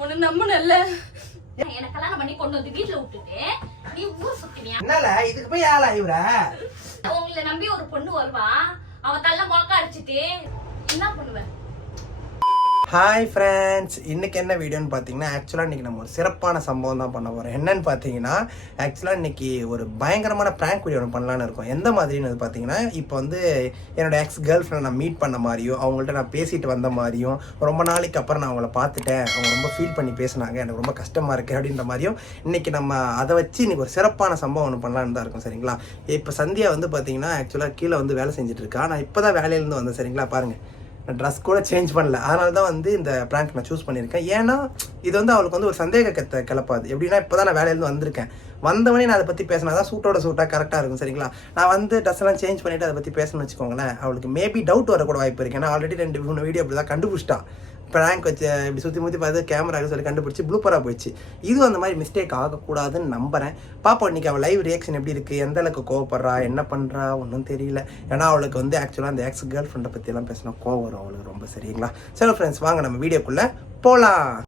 உன்னை நம்பணும்ல. என்ன கல்யாணம் பண்ணி கொண்டு வந்து வீட்டுல விட்டுட்டு நீ ஊர் சுத்தினியா? என்னல இதுக்கு போய் ஆளா இவர? உங்களை நம்பி ஒரு பொண்ணு வருவா, அவ தள்ள முழக்க அடிச்சிட்டு என்ன பண்ணுவ? ஹாய் ஃப்ரெண்ட்ஸ், இன்றைக்கி என்ன வீடியோன்னு பார்த்தீங்கன்னா, ஆக்சுவலாக இன்றைக்கி நம்ம ஒரு சிறப்பான சம்பவம் தான் பண்ண போகிறோம். என்னன்னு பார்த்தீங்கன்னா, ஆக்சுவலாக இன்றைக்கி ஒரு பயங்கரமான ப்ராங்க் வீடியோ ஒன்று பண்ணலான்னு இருக்கோம். எந்த மாதிரின்னு பார்த்தீங்கன்னா, இப்போ வந்து என்னோடய எக்ஸ் கேர்ள் ஃப்ரெண்ட் நான் மீட் பண்ண மாதிரியும், அவங்கள்ட்ட நான் பேசிட்டு வந்த மாதிரியும், ரொம்ப நாளைக்கு அப்புறம் நான் அவங்கள பார்த்துட்டேன், அவங்க ரொம்ப ஃபீல் பண்ணி பேசினாங்க, எனக்கு ரொம்ப கஷ்டமாக இருக்குது அப்படின்ற மாதிரியும் இன்றைக்கி நம்ம அதை வச்சு இன்றைக்கி ஒரு சிறப்பான சம்பவம் ஒன்று பண்ணலான்னு தான் இருக்கும். சரிங்களா? இப்போ சந்தியா வந்து பார்த்தீங்கன்னா, ஆக்சுவலாக கீழே வந்து வேலை செஞ்சுட்டு இருக்கா. நான் இப்போ தான் வேலையிலேருந்து வந்தேன். சரிங்களா? பாருங்கள், நான் ட்ரெஸ் கூட சேஞ்ச் பண்ணல. அதனால தான் வந்து இந்த ப்ராங்க் நான் சூஸ் பண்ணியிருக்கேன். ஏன்னா இது வந்து அவளுக்கு வந்து ஒரு சந்தேகத்தை கிளப்பாது. எப்படின்னா, இப்போ தான் நான் வேலையிலேருந்து வந்திருக்கேன், வந்தவனே நான் அதை பற்றி பேசினா தான் சூட்டாக கரெக்டாக இருக்கும். சரிங்களா? நான் வந்து ட்ரெஸ் எல்லாம் சேஞ்ச் பண்ணிவிட்டு அதை பற்றி பேசணும்னு வச்சுக்கோங்களேன், அவளுக்கு மேபி டவுட் வரக்கூட வாய்ப்பு இருக்குது. ஏன்னா ஆல்ரெடி 2-3 வீடியோ அப்படி தான் கண்டுபிடிச்சிட்டான். ப்ராங்க் வச்சு இப்படி சுற்றி பார்த்து கேமராவுக்கு சொல்லி கண்டுபிடிச்சி ப்ளூப்பராக போயிடுச்சு. இதுவும் அந்த மாதிரி மிஸ்டேக் ஆகக்கூடாதுன்னு நம்புகிறேன். பாப்போம் இன்றைக்கி அவள் லைவ் ரியாக்ஷன் எப்படி இருக்குது, எந்த அளவுக்கு கோவப்படுறா, என்ன பண்ணுறா ஒன்றும் தெரியல. ஏன்னா அவளுக்கு வந்து ஆக்சுவலாக அந்த எக்ஸ் கேர்ள் ஃப்ரெண்டை பற்றியெல்லாம் பேசினா கோவம் வரும் அவளுக்கு ரொம்ப. சரிங்களா? சரி ஃப்ரெண்ட்ஸ், வாங்க நம்ம வீடியோக்குள்ளே போகலாம்.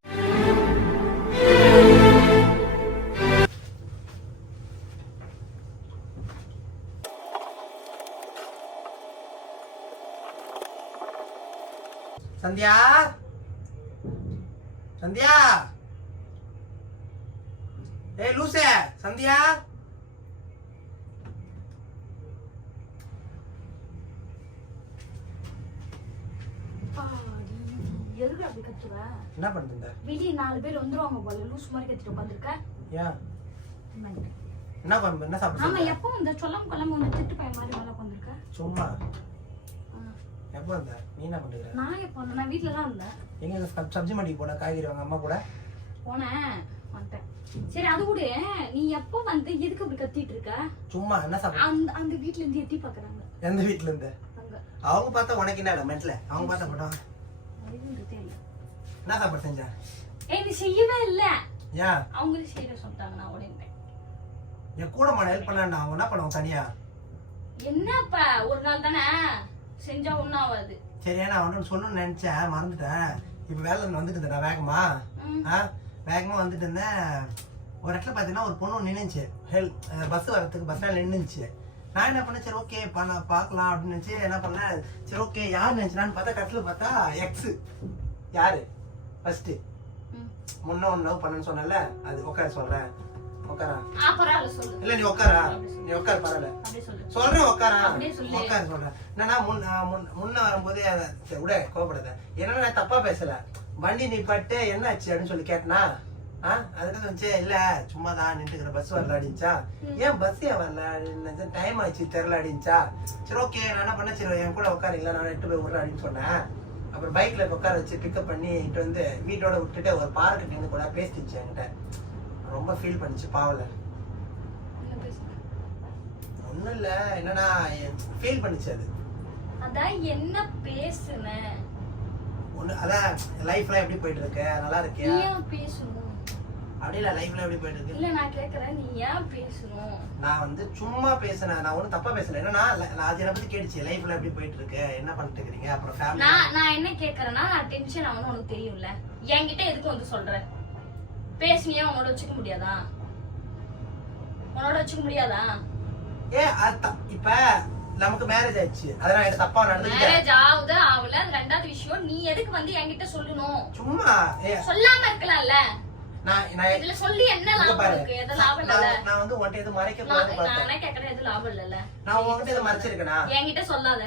சந்தியா, சந்தியா, ஏய் லூசே, சந்தியா. எதுக்கு அப்படி கத்துவ? என்ன பண்றீங்க? வெளிய 4 பேர் வந்துருவாங்க போல, லூஸ் மாதிரி கத்திட்டு உட்கார்ந்திருக்க. ஏன்? என்ன பண்ண? என்ன சாப்பிடுற? ஆமா, எப்போ இந்த சொல்லம் கொல்லம் வந்து திட்டு பைய மாதிரி மேல உட்கார்ந்திருக்க? சும்மா. எப்போ வந்த? நீ என்ன பண்ற? நான் எப்போ வந்தேன்? நான் வீட்ல தான் இருந்தேன். எங்க சப்ஜி மண்டிக்கு போன? காய்கறி வாங்க அம்மா கூட போனேன், வந்துட்டேன். சரி, அது கூட நீ எப்போ வந்து எதுக்கு அப்படி கத்திட்டு இருக்க? சும்மா. என்ன சாப்பிடுற? அந்த வீட்ல இருந்து எட்டி பாக்குறாங்க. எந்த வீட்ல இருந்து? அங்க. அவங்க பார்த்தா உனக்கு என்ன மென்ட்ல? அவங்க பார்த்தா போட்டோம். என்ன சாப்பாடு செஞ்ச? ஏய், நீ செய்யவே இல்ல. ஏன்? அவங்களே செய்ய சொல்லிட்டாங்க, நான் உடனே. என் கூட மாட ஹெல்ப் பண்ணாண்டா. அவங்க என்ன பண்ணுவாங்க தனியா? என்னப்பா, ஒரு நாள் தானே செஞ்சா ஒன்னும் ஆகாது. சரி, நான் ஒன்று சொல்லணும்னு நினைச்சேன், மறந்துட்டேன். இப்போ வேலை வந்துட்டு இருந்தேன் வேகமா. வேகமாக வந்துட்டு இருந்தேன். ஒரு இடத்துல பார்த்தீங்கன்னா ஒரு பொண்ணு நின்றுச்சு, பஸ் வரத்துக்கு பஸ் ஸ்டாண்ட் நின்றுச்சு. நான் என்ன பண்ணேன், சரி ஓகே பார்க்கலாம் அப்படின்னு நினச்சி என்ன பண்ணேன், சரி ஓகே யார் நினச்சினான்னு பார்த்தா கட்டில் பார்த்தா எக்ஸு. யாரு? ஃபர்ஸ்ட் முன்ன ஒன்று லவ் பண்ணேன்னு சொன்னல, அது உட்கார சொல்கிறேன். உட்காரா? இல்ல நீ உட்காரா, நீ உட்கார பரவாயில்ல சொல்றேன். உட்காரா, உட்கார சொல்றேன். என்னன்னா முன்ன வரும்போதே விட கோபப்படுத. என்னன்னா நான் தப்பா பேசல, வண்டி நீ பட்டு என்ன ஆச்சு அப்படின்னு சொல்லி கேட்டனா, அதுக்கு வந்துச்சு இல்ல சும்மா தான் நின்றுக்கிற, பஸ் வரல அடிச்சா. ஏன் பஸ் ஏன் வரல, டைம் ஆச்சு தெரியல அடிச்சா. சரி ஓகே, நான் என்ன பண்ண, சரி என் கூட உட்கார, இல்ல நான் எட்டு போய் விடுறேன் அப்படின்னு சொன்னேன். அப்புறம் பைக்ல உட்கார வச்சு பிக்கப் பண்ணி இட்டு வந்து வீட்டோட விட்டுட்டு ஒரு பார்க்கு நின்று கூட பேசிடுச்சு என்கிட்ட. ரொம்ப ஃபீல் பண்ணிச்சு பாவல. ஒண்ணும் இல்ல, என்னன்னா ஃபீல் பண்ணிச்சு. அது அதான் என்ன பேசுன ஒண்ணு, அதான் லைஃப்ல எப்படி போயிட்டு இருக்கு, நல்லா இருக்கியா? நீ ஏன் பேசணும்? அப்படி இல்ல, லைஃப்ல எப்படி போயிட்டு இருக்கு? இல்ல நான் கேக்குறேன், நீ ஏன் பேசணும்? நான் வந்து சும்மா பேசுனேன், நான் ஒண்ணும் தப்பா பேசல. என்னன்னா நான் அதை பத்தி கேட்டுச்சு, லைஃப்ல எப்படி போயிட்டு இருக்கு, என்ன பண்ணிட்டு இருக்கீங்க, அப்புறம் ஃபேமிலி. நான் என்ன கேக்குறேன்னா, நான் டென்ஷன் ஆகணும், உனக்கு தெரியும்ல. என்கிட்ட எதுக்கு வந்து சொல்ற? பேசுனியா உன்னோட வச்சுக்க முடியாதா? உன்னோட வச்சுக்க முடியாதா? இப்ப நமக்கு மேரேஜ் ஆயிடுச்சு, அதனால எனக்கு தப்பா நடந்துச்சு. மேரேஜ் ஆகுது ஆகல அது ரெண்டாவது விஷயம். நீ எதுக்கு வந்து என்கிட்ட சொல்லணும்? சும்மா சொல்லாம இருக்கலாம்ல. நான் இதுல சொல்லி என்ன லாபம் இருக்கு? எது லாபம் இல்ல. நான் வந்து உன்கிட்ட எது மறைக்க கூடாது பார்த்தேன். நான் கேக்குறேன், எது லாபம் இல்லல. நான் உன்கிட்ட எது மறைச்சிருக்கேனா? என்கிட்ட சொல்லாத.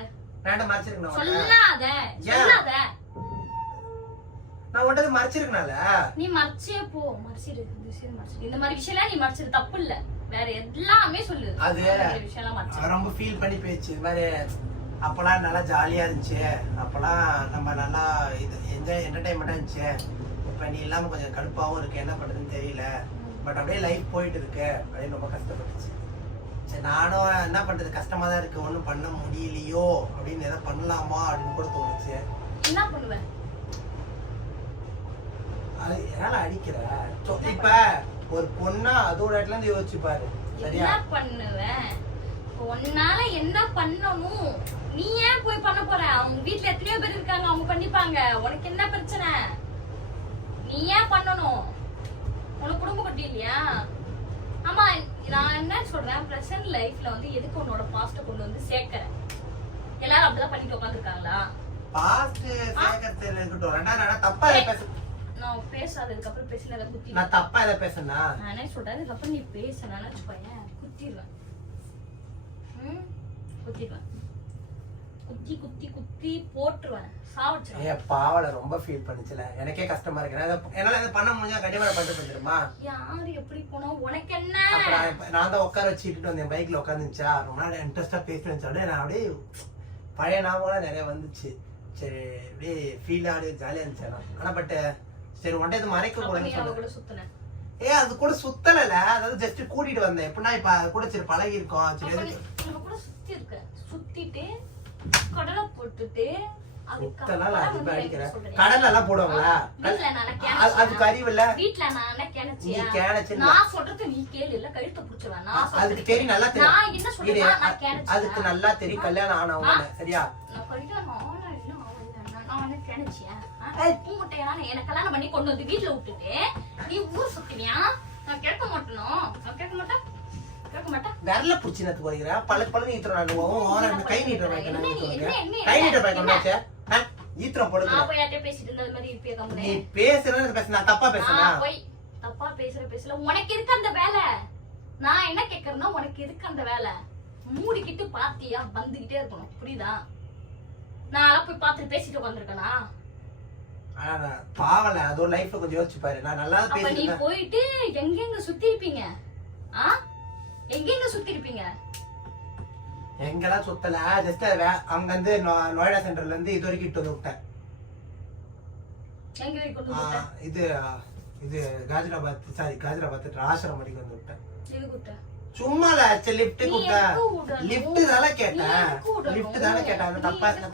நான் மறைச்சிருக்கேனா? சொல்லாத. நான் உன்கிட்ட மறைச்சிருக்கனால நீ மறைச்சே போ. மறைச்சிரு, இந்த மாதிரி விஷயம் நீ மறைச்சிரு, தப்பு இல்ல. வேற எல்லாமே சொல்லு. அது ரொம்ப ஃபீல் பண்ணி போயிடுச்சு. இது மாதிரி அப்பெல்லாம் நல்லா ஜாலியா இருந்துச்சு, அப்பெல்லாம் நம்ம நல்லா இது என்டர்டைன்மெண்டா இருந்துச்சு. இப்ப நீ இல்லாம கொஞ்சம் கடுப்பாவும் இருக்கு, என்ன பண்றதுன்னு தெரியல. பட் அப்படியே லைஃப் போயிட்டு இருக்கு அப்படின்னு ரொம்ப கஷ்டப்பட்டுச்சு. சரி, நானும் என்ன பண்றது, கஷ்டமா தான் இருக்கு, ஒன்றும் பண்ண முடியலையோ அப்படின்னு எதாவது பண்ணலாமா அப்படின்னு கூட தோணுச்சு. என்ன பண்ணுவேன்? அது என்னால அடிக்கிற. இப்ப ஒரு பொண்ணா அதோட இடத்துல இருந்து யோசிச்சு பாரு. சரியா? என்ன பண்ணுவேன்? உன்னால என்ன பண்ணணும்? நீ ஏன் போய் பண்ண போற? அவங்க வீட்டுல எத்தனையோ பேர் இருக்காங்க, அவங்க பண்ணிப்பாங்க. உனக்கு என்ன பிரச்சனை? நீ ஏன் பண்ணணும்? உனக்கு குடும்ப குட்டி இல்லையா? ஆமா, நான் என்ன சொல்றேன், பிரசன்ட் லைஃப்ல வந்து எதுக்கு உன்னோட பாஸ்ட கொண்டு வந்து சேர்க்கற? எல்லாரும் அப்படிதான் பண்ணிட்டு உட்காந்துருக்காங்களா? பாஸ்ட் சேகத்துல இருக்கட்டும். ரெண்டாவது தப்பா பேச நான் பேசாததுக்கு அப்புறம் பேசினத குத்தி. நான் தப்பா எதை பேசுனா? நான் என்ன சொல்றேன், அதுக்கு அப்புறம் நீ பேசணும்னு வச்சுக்கோயேன், குத்திடுவேன். குத்திடுவேன். குத்தி குத்தி குத்தி போட்டுருவேன், சாவடிச்சிருவேன். ஏன் பாவல ரொம்ப ஃபீல் பண்ணிச்சுல, எனக்கே கஷ்டமா இருக்கு. என்னால இதை பண்ண முடிஞ்சா கண்டிப்பா பண்ணிட்டு வந்துருமா? யாரு எப்படி போனா உனக்கு என்ன? நான் தான் உட்கார வச்சுட்டு வந்தேன், பைக்ல உட்காந்துச்சா, ரொம்ப நாள் இன்ட்ரெஸ்டா பேசுறேன்னு சொல்லிட்டு நான் அப்படியே பழைய ஞாபகம் நிறைய வந்துச்சு. சரி அப்படியே ஃபீல் ஆடு ஜாலியா இருந்துச்சு. ஆனா பட் சரி ஒன்றை இது மறைக்க கூடாதுன்னு சொன்னேன். அது கூட சுத்தல, அதாவது ஜஸ்ட் கூட்டிட்டு வந்தேன். எப்படின்னா இப்ப அது கூட சரி பழகி இருக்கோம். சரி கூட சுத்தி இருக்க, சுத்திட்டு கடலை போட்டுட்டு கடல்ல எல்லாம் போடுவாங்களா? அதுக்கு அறிவு இல்ல. வீட்டுல நான் சொல்றது நீ கேளு, இல்ல கழுத்தை புடிச்சுவேன். அதுக்கு தெரியும், நல்லா தெரியும். அதுக்கு நல்லா தெரியும் கல்யாணம் ஆனவங்க. சரியா? எனக்கு கல்யாணம் பண்ணி கொண்டு வந்து வீட்டுல விட்டுட்டு நீ ஊர் சுத்தினியா? நான் கேட்க மாட்டேனும், நான் கேட்க மாட்டேன், கேட்க மாட்டேன். விரல புடிச்சினது போயிடுற பழகு ஈத்துறோம். கை நீட்டுற கை நீட்டுற பையன் ஈத்திரம் போடுது. நான் போய் யார்கிட்ட பேசிட்டு இருந்த மாதிரி இருப்பியா? கம்பெனி நீ பேசுறது பேச, நான் தப்பா பேசுறேன். போய் தப்பா பேசல. உனக்கு இருக்கு அந்த வேலை. நான் என்ன கேக்குறேன்னா, உனக்கு இருக்கு அந்த வேலை. மூடிக்கிட்டு பாத்தியா வந்துகிட்டே இருக்கணும், புரியுதா? நான் போய் பார்த்துட்டு பேசிட்டு உட்காந்துருக்கேனா? பாவல, அதோ லைஃப்ல கொஞ்சம் யோசிச்சு பாரு. நான் நல்லா பேசிட்டேன். நீ போயிட்டு எங்கெங்க சுத்தி இருப்பீங்க? எங்கெங்க சுத்தி இருப்பீங்க? எங்கெல்லாம் சுத்தல, ஜஸ்ட் அங்க இருந்து நோய்டா சென்டர்ல இருந்து இது வரைக்கும் இட்டு வந்து விட்டேன். எங்க வரைக்கும் கொண்டு விட்ட? இது காஜிராபாத் ஆசிரம் வரைக்கும் வந்து விட்டேன். எது கூட்ட? சும்மால லிஃப்ட் கூட்ட. லிஃப்ட் தானே கேட்டேன். லிஃப்ட் தானே கேட்டேன்.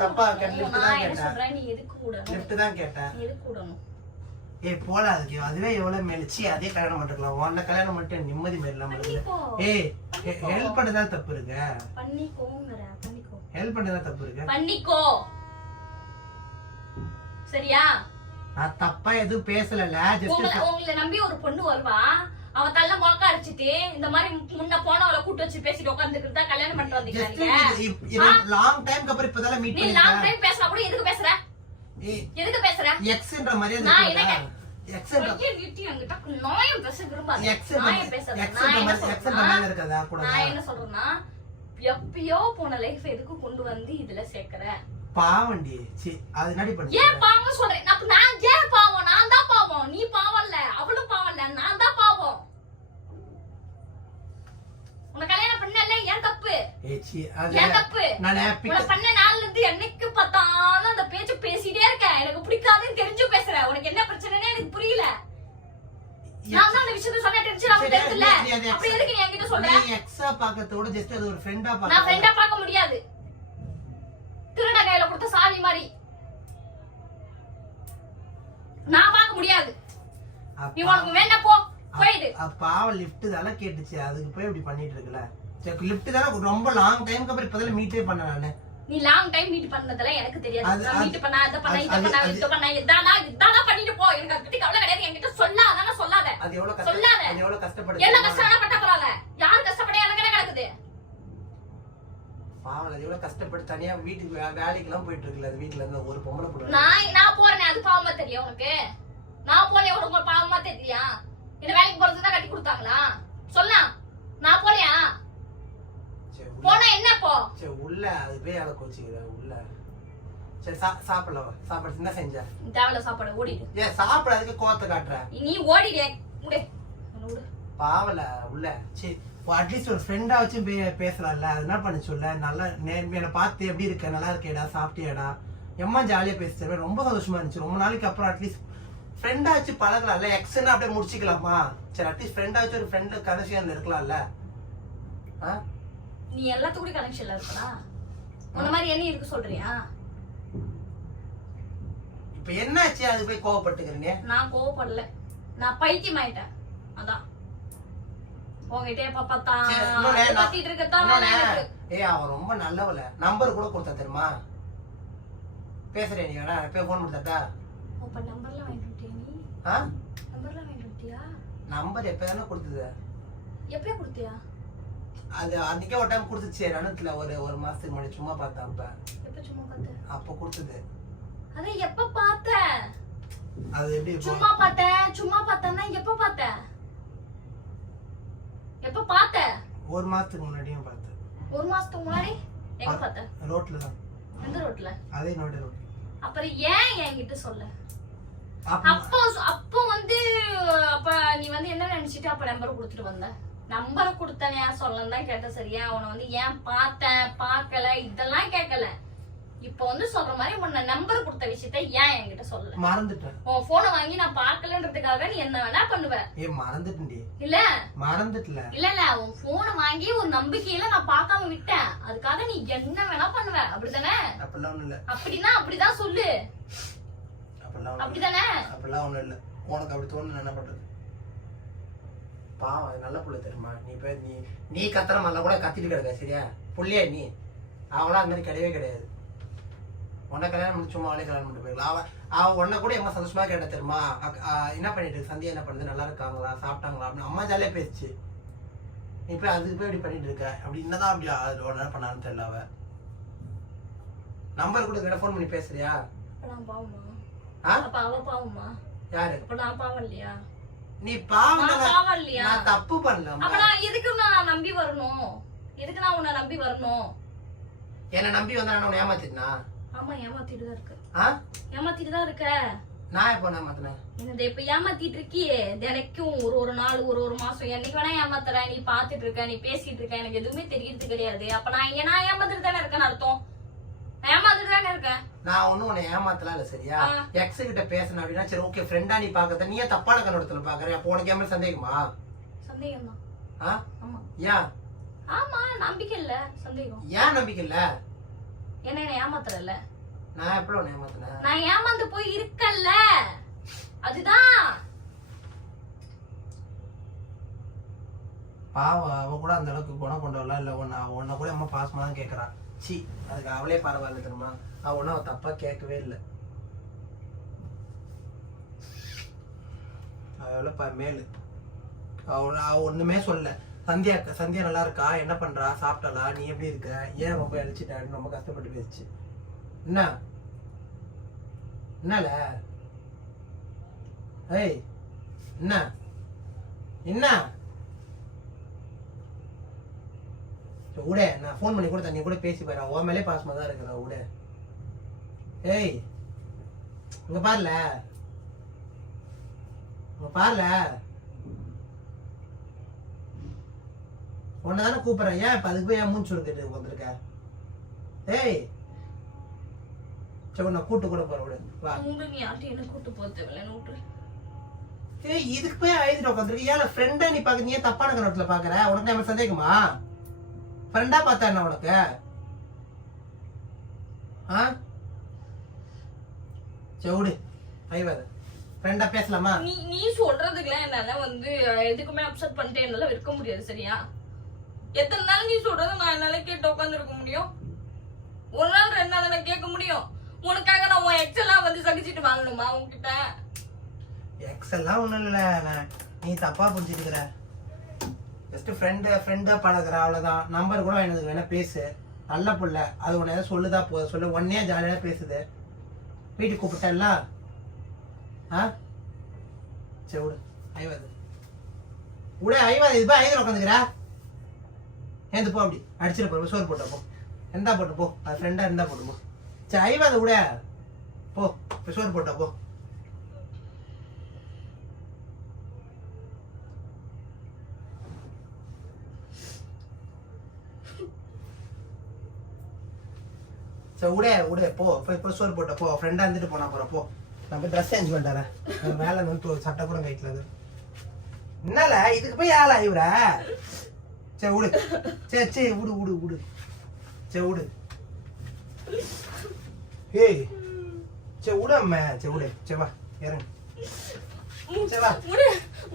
தப்பா கேட்டேன். லிஃப்ட் தான் கேட்டேன். நீ எதுக்கு கூடணும்? லிஃப்ட் தான் கேட்டேன். எதுக்கு கூடணும்? ஏய் போல, அதுக்கு அதுவே எவ்வளவு மேலச்சி, அதே கல்யாணம் பண்ணிக்கலாம். உன்ன கல்யாணம் பண்ணிட்டு நிம்மதி மேலாம் இருக்கு. ஏய் ஹெல்ப் பண்ணதா தப்பு இருக்கு. பண்ணிக்கோங்கற, பண்ணிக்கோ. ஹெல்ப் பண்ணதா தப்பு இருக்கு. பண்ணிக்கோ, சரியா? நான் தப்பா எதுவும் பேசலல. ஜஸ்ட் உங்களை நம்பி ஒரு பொண்ணு வருவா, அவ தள்ள மொளக்கா அடிச்சிட்டு இந்த மாதிரி முன்ன போனவள கூட்டி வச்சு பேசிட்டு உட்கார்ந்துக்கிட்டு தான் கல்யாணம் பண்ணிட்டு வந்தீங்க. லாங் டைம் அப்புறம் இப்பதான் மீட் பண்ணி. நீ லாங் டைம் பேசலாம் கூட எதுக்கு பேசுற? எதுக்கு பேசுற? எக்ஸ்ன்ற மரியாதை நான் என்ன எக்ஸ்ன்ற என்கிட்ட நாயம் பேச விரும்பாத. நாயம் பேசுற. நான் என்ன சொல்றேன்னா, எப்பயோ போன லைஃப் எதுக்கு கொண்டு வந்து இதுல சேர்க்கற? பாவண்டி. அது நடி பண்ணி. ஏன் பாவம் சொல்றேன்? நான் ஏன் பாவம்? நான் தான் பாவம். நீ பாவம் இல்ல, அவளும் பாவம் இல்ல, நான் தான் பாவம். உன்னை கல்யாணம் பண்ணல, ஏன் தப்பு? ஏன் தப்பு? உன்னை பண்ண நாள்ல இருந்து என்னைக்கு பார்த்தாலும் அந்த பேச்சு பேசிட்டே இருக்க. எனக்கு பிடிக்காதுன்னு தெரிஞ்சு பேசுற. உனக்கு என்ன பிரச்சனைன்னு எனக்கு புரியல. நான் தான் அந்த விஷயத்தை சொன்ன டென்ஷன் ஆகும் தெரியல. அப்ப எதுக்கு நீ என்கிட்ட சொல்ற? நீ எக்ஸா பாக்கத்தோட ஜஸ்ட் அது ஒரு ஃப்ரெண்டா பாக்க. நான் ஃப்ரெண்டா பார்க்க முடியாது. திருட கையில கொடுத்த சாவி மாதிரி நான் பார்க்க முடியாது. நீ உனக்கு வேண்டாம், போ போயிடு. பாவ லிஃப்ட் தான கேட்டுச்சு, அதுக்கு போய் இப்படி பண்ணிட்டு இருக்கல. லிஃப்ட் தான ரொம்ப லாங் டைம்க்கு அப்புறம் இப்பதான் மீட்டே பண்ண நானு. நீ லாங் டைம் மீட் பண்ணதல எனக்கு தெரியாது. நான் மீட் பண்ண அத பண்ண இத பண்ண இத பண்ண இதானா பண்ணிட்டு போ. எனக்கு அத பத்தி கவலை கிடையாது. என்கிட்ட சொல்லாத. சொல்லாத. அது எவ்வளவு சொல்லாத. அது எவ்வளவு கஷ்டப்படுது. என்ன கஷ்டம் பட்ட பரவாயில்லை. யார் கஷ்டப்பட எனக்கு என்ன நடக்குது? பாவம், அது எவ்வளவு கஷ்டப்பட்டு தனியா வீட்டுக்கு வேலைக்கு எல்லாம் போயிட்டு இருக்குல்ல. அது வீட்ல இருந்து ஒரு பொம்பளை புள்ள. நான் போறேன், அது பாவமா தெரியும் உனக்கு? நான் போறேன், உனக்கு பாவமா தெரியலையா? என்ன வேலைக்கு போறதுக்கு தான் கட்டி கொடுத்தாங்களா? சொல்லா. நான் போலையா? போனா என்ன போ? சரி உள்ள அது போய் அத கோச்சிங்கற உள்ள. சரி சாப்பிடலாம். சாப்பாடு என்ன செஞ்ச? தேவல சாப்பாடு ஓடிடு. ஏ சாப்பிடாதக்கு கோத்த காட்ற. நீ ஓடிடு. உடே. பாவல உள்ள. சரி அட்லீஸ்ட் ஒரு ஃப்ரெண்டா வச்சு பேசலாம்ல. அது என்ன பண்ண சொல்ல, நல்லா நேர்மையான பார்த்து எப்படி இருக்க, நல்லா இருக்கேடா, சாப்பிட்டியாடா, எம்மா ஜாலியா பேசுறேன். ரொம்ப சந்தோஷமா இருந்துச்சு. ரொம்ப நாளைக்கு அப்புறம் அட்லீஸ்ட் ஃப்ரெண்டா வச்சு பழகலாம்ல. எக்ஸ்னா அப்படியே முடிச்சுக்கலாமா? சரி அட்லீஸ்ட் ஃப்ரெண்டா வச்சு ஒரு ஃப்ரெண்ட் கனெக்ஷன்ல இருக்கலாம்ல. நீ எல்லாத்துக்கும் கூட கனெக்ஷன்ல இருக்கா? உன்ன மாதிரி என்ன இருக்கு சொல்றியா? இப்போ என்னாச்சு? அது போய் கோவப்பட்டுக்கிறீங்க? நான் கோவப்படல, நான் பைத்தியம் ஆயிட்டேன். அதான் உங்ககிட்ட எப்ப பார்த்தா கத்திட்டு இருக்கதான். ஏய் அவ ரொம்ப நல்லவள. நம்பர் கூட கொடுத்தா தெரியுமா? பேசுறேன் நீ வேணா போய் ஃபோன் பண்ணாதா? அப்ப நம்பர்லாம் வாங்கிட்டே நீ? கொடுத்தியா? நம்பர் எப்பதானே கொடுத்தது? எப்பயே கொடுத்தியா? அது அன்னைக்கே ஒரு டைம் கொடுத்துச்சு ரணத்துல ஒரு மாசத்துக்கு முன்னாடி சும்மா பார்த்தேன். அப்ப எப்ப சும்மா பார்த்த? அப்ப கொடுத்தது. அத எப்ப பார்த்த? அது எப்படி சும்மா பார்த்தேன்னா எப்ப பார்த்த? எப்ப பார்த்த? ஒரு மாசத்துக்கு முன்னாடியும் பார்த்தேன். ஒரு மாசத்துக்கு முன்னாடி எங்க பார்த்த? ரோட்ல தான். எந்த ரோட்ல? அதே ரோட்ல. அப்புறம் ஏன் என்கிட்ட சொல்ல? அப்போ வந்து அப்ப நீ வந்து என்ன நினைச்சிட்டு அப்ப நம்பர் கொடுத்துட்டு வந்த? நம்பரை கொடுத்தேன் ஏன் சொல்லணும் தான் கேட்ட. சரியா? உன்னை வந்து ஏன் பார்த்தேன் பார்க்கல இதெல்லாம் கேட்கல. இப்ப வந்து சொல்ற மாதிரி உன்னை நம்பர் கொடுத்த விஷயத்த ஏன் என்கிட்ட சொல்லல? மறந்துட்டேன். உன் போனை வாங்கி நான் பார்க்கலன்றதுக்காக நீ என்ன வேணா பண்ணுவ. மறந்துட்டேன்டி. இல்ல மறந்துட்டல. இல்ல உன் போனை வாங்கி ஒரு நம்பிக்கையில நான் பார்க்காம விட்டேன். அதுக்காக நீ என்ன வேணா பண்ணுவ. அப்படிதானே? அப்பெல்லாம் ஒண்ணும் இல்ல. அப்படின்னா அப்படிதான் சொல்லு. அப்படிதானே? அப்பெல்லாம் ஒண்ணும் இல்ல. உனக்கு அப்படி தோணுது என்ன பண்றது? பாவம் நல்ல புள்ள தெரியுமா? நீ கத்துற மாதிரில கூட கத்திட்டு கிடக்க. சரியா? புள்ளியா நீ? அவளாம் அந்த மாதிரி கிடையவே கிடையாது. உன்னை கல்யாணம் பண்ணி சும்மா அவளே கல்யாணம் பண்ணிட்டு போயிருக்கலாம். அவ உன்னை கூட எம்மா சந்தோஷமா கேட்ட தெரியுமா? என்ன பண்ணிட்டு சந்தியா என்ன பண்ணுது, நல்லா இருக்காங்களா, சாப்பிட்டாங்களா அப்படின்னு அம்மா ஜாலியா பேசிச்சு. நீ போய் அதுக்கு போய் இப்படி பண்ணிட்டு இருக்க. அப்படி என்னதான் அப்படி அது ஒன்னா பண்ணான்னு தெரியல. அவ நம்பர் கொடுக்க ஃபோன் பண்ணி பேசுறியா? அப்ப அவ பாவமா? யாரு? அப்ப நான் பாவம் இல்லையா? நீ பாவம் இல்லையா? நான் தப்பு பண்ணல. அப்ப நான் எதுக்கு நான் நம்பி வரணும்? எதுக்கு நான் உன்னை நம்பி வரணும்? என்ன நம்பி வந்தா நான் உன்னை ஏமாத்திட்டனா? ஆமா ஏமாத்திட்டு தான் இருக்க. ஏமாத்திட்டு தான் இருக்க. நான் எப்ப ஏமாத்தினேன்? என்னது இப்ப ஏமாத்திட்டு இருக்கியே தினைக்கும் ஒரு நாள் ஒரு மாசம் என்னைக்கு வேணா ஏமாத்துற. நீ பாத்துட்டு இருக்க, நீ பேசிட்டு இருக்க, எனக்கு எதுவுமே தெரியறது கிடையாது. அப்ப நான் ஏமாத்திட்டு தானே இருக்கேன்னு அர்த்தம். ஏமாத்திட்டு தானே இருக்கேன். நான் ஒண்ணும் உன்னை ஏமாத்தலாம் இல்ல. சரியா? எக்ஸ் கிட்ட பேசணும் அப்படின்னா சரி ஓகே ஃப்ரெண்டா நீ பாக்கத. நீ தப்பான கண்ணோட்டத்துல பாக்குற. அப்போ உனக்கு ஏமா சந்தேகமா? சந்தேகம் தான். ஆமா. ஏன்? ஆமா நம்பிக்கை இல்ல, சந்தேகம். ஏன் நம்பிக்கை இல்ல? என்ன ஏமாத்துறல? நான் எப்படி உன்னை ஏமாத்தினேன்? நான் ஏமாந்து போய் இருக்கல்ல, அதுதான். பாவம் அவ கூட அந்த அளவுக்கு குணம் கொண்டு வரலாம் இல்ல. உன்னை கூட அம்மா பாசமா தான் கேட்கறான். சி அதுக்கு அவளே பரவாயில்ல தெரியுமா? அவ ஒன்னும் அவ தப்பா கேட்கவே இல்லை. அவள மேலு அவ ஒண்ணுமே சொல்ல. சந்தியா நல்லா இருக்கா, என்ன பண்றா, சாப்பிட்டாளா, நீ எப்படி இருக்க, ஏன் ரொம்ப அழிச்சிட்டான்னு ரொம்ப கஷ்டப்பட்டு பேசிச்சு. என்னல ஏய் என்ன உட நான் போன் பண்ணி கூட தண்ணி கூட பேசி போறேன். உன் மேலே பாசமா தான் இருக்கிற உட. ஏய் இங்க பாருல உன்னதானே கூப்பிடுறேன். ஏன் இப்ப அதுக்கு போய் ஏன் மூச்சு வந்துட்டு வந்திருக்க? ஏய் சரி நான் கூட்டு கூட போறேன். விடு வா. நீ ஆட்டி என்ன கூட்டு போறது? ஏய் இதுக்கு போய் அழுதுட்டு உட்காந்துருக்கு. ஏன் ஃப்ரெண்டா நீ பாக்க? நீ ஏன் தப்பான கண்ணோட்டத்துல பாக்குற? உனக்கு நம்ம சந்தேகமா? ஃப்ரெண்டா பார்த்தா என்ன உனக்கு? சவுடு ஐவாத ஃப்ரெண்டா பேசலாமா? நீ சொல்றதுக்குலாம் என்னால வந்து எதுக்குமே அப்செட் பண்ணிட்டு என்னால இருக்க முடியாது. சரியா? எத்தனை நாள் நீ சொல்றத நான் என்னால கேட்டு உட்காந்து இருக்க முடியும்? ஒரு நாள் 2 நாள் நான் கேட்க முடியும். உனக்காக நான் உன் எக்ஸ் எல்லாம் வந்து சகிச்சிட்டு வாங்கணுமா உன்கிட்ட? எக்ஸ் எல்லாம் ஒண்ணும் இல்ல. நீ தப்பா புரிஞ்சுக்கிற. ஜஸ்ட் ஃப்ரெண்டா பழகுற அவ்வளவுதான். நம்பர் கூட எனக்கு வேணா பேசு. நல்ல புள்ள. அது உன்ன ஏதாவது சொல்லுதா போதும். சொல்லு. ஒன்னே ஜாலியா பேசுது. வீட்டுக்கு கூப்பிட்டல. சரி விடு ஐவாது விட. ஐவாது இது போய் ஐதில் உட்காந்துக்கிறா. ஏந்து போ. அப்படி அடிச்சிட போ. சோறு போட்ட போ. எந்தா போட்டு போ. அது ஃப்ரெண்டா இருந்தா போட்டு போ. சரி ஐவாது விட போ. சோறு போட்ட போ. விட போ. போய் சோறு போட்ட போ. ஃப்ரெண்டா இருந்துட்டு போனா போற போ. நான் போய் ட்ரெஸ் சேஞ்ச் பண்ணிட்டேன். மேல வந்து சட்டை கூட கைட்ல. என்னல இதுக்கு போய் ஆளா இவர? சரி விடு. சரி விடு. சரி விடு. ஏய் சரி விடு அம்மா. சரி விடு. சரி வா இறங்கு. சரி வா.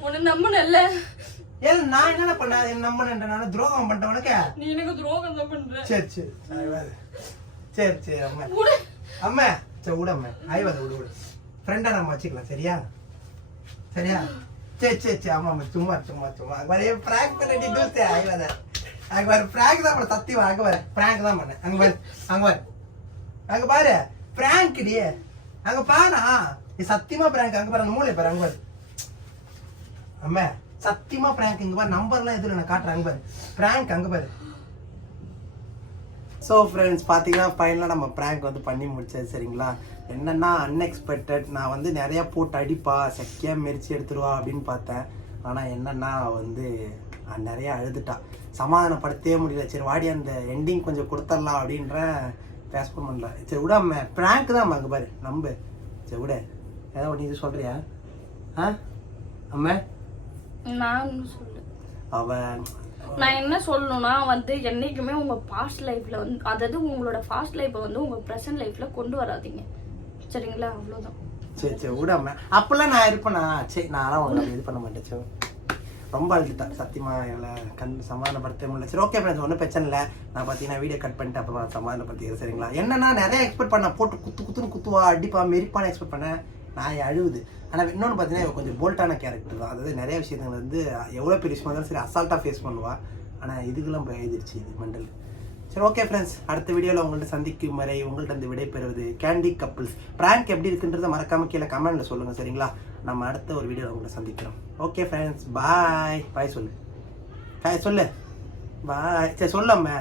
உன்னை நம்பனல்ல. ஏன் நான் என்ன பண்ண? என்ன நம்பனேன்? நான் துரோகம் பண்ணிட்டேன் உனக்கு? நீ எனக்கு துரோகம் தான் பண்ற. சரி அம்மா. அம்மா சரி விடு அம்மா. ஐவாத விடு. ஃப்ரெண்டா நம்ம வச்சுக்கலாம். சரியா? சரி ஆமா சும்மா அங்க பிராங்க் பண்ணிட்டு தூசே ஆயிவாத அங்க பாரு பிராங்க் தான் பண்ண சத்தியமா அங்க பாரு பிராங்க் தான் பண்ண அங்க பாரு பிராங்க் டி அங்க பாரு சத்தியமா பிராங்க் அங்க பாரு அந்த மூளை பாரு அங்க பாரு அம்மா சத்தியமா பிராங்க் இங்க பாரு நம்பர்லாம் எதுல நான் காட்டுறேன் அங்க பாரு பிராங்க் அங்க பாரு ஸோ ஃப்ரெண்ட்ஸ் பார்த்தீங்கன்னா ஃபைனலாக நம்ம ப்ராங்க் வந்து பண்ணி முடிச்சது சரிங்களா. என்னென்னா அன்எக்ஸ்பெக்டட் நான் வந்து நிறையா போட்டு அடிப்பா செக்கையாக மெரிச்சு எடுத்துருவா அப்படின்னு பார்த்தேன். ஆனால் என்னென்னா வந்து நிறையா அழுதுட்டா, சமாதானப்படுத்தவே முடியல. சரி வாடி அந்த எண்டிங் கொஞ்சம் கொடுத்துடலாம் அப்படின்ற ரெஸ்பாண்ட் பண்ணல. சரி விடாம ப்ராங்க் தான் அங்கே பாரு நம்பு. சரி விட ஏதாவது ஒன்று இது சொல்கிறியா? அம்மா நான் சொல்லு அவன் நான் என்ன சொல்லணும்னா வந்து என்னைக்குமே உங்க பாஸ்ட் லைஃப்ல வந்து அதாவது உங்களோட பாஸ்ட் லைஃப்பை வந்து உங்க பிரசன்ட் லைஃப்ல கொண்டு வராதீங்க சரிங்களா. அவ்வளவுதான். சரி விடாம அப்பெல்லாம் நான் இருப்பேனா? சரி நான்லாம் உங்களுக்கு இது பண்ண மாட்டேன். சரி ரொம்ப அழுதுட்டா சத்தியமா எங்களை சமாதானப்படுத்த முடியல. சரி ஓகே ஃப்ரெண்ட்ஸ் ஒன்றும் பிரச்சனை இல்லை. நான் பார்த்தீங்கன்னா வீடியோ கட் பண்ணிட்டு அப்புறமா சமாதானப்படுத்திக்கிறேன் சரிங்களா. என்னன்னா நிறைய எக்ஸ்பெக்ட் பண்ண போட்டு குத்துன்னு குத்துவா அடிப்பா மெரிப்பான எக்ஸ்பெக்ட் பண்ணேன். நான் அழுவுது. ஆனால் இன்னொன்று பார்த்தீங்கன்னா கொஞ்சம் போல்ட்டான கேரக்டர் தான். அதாவது நிறைய விஷயங்கள் வந்து எவ்வளோ பெரிய விஷயமா இருந்தாலும் சரி அசால்ட்டாக ஃபேஸ் பண்ணுவா. ஆனால் இதுக்கெல்லாம் எழுதிருச்சு இது மெண்டல். சரி ஓகே ஃப்ரெண்ட்ஸ் அடுத்த வீடியோவில் உங்கள்கிட்ட சந்திக்கும் வரை உங்கள்கிட்ட வந்து விடைபெறுவது கேண்டி கப்பிள்ஸ். ப்ராங்க் எப்படி இருக்குன்றதை மறக்காமல் கீழே கமெண்ட்டில் சொல்லுங்கள் சரிங்களா. நம்ம அடுத்த ஒரு வீடியோவில் உங்களை சந்திக்கிறோம். ஓகே ஃப்ரெண்ட்ஸ் பாய் சொல்லு பாய் சொல்லு பாய். சரி சொல்லாம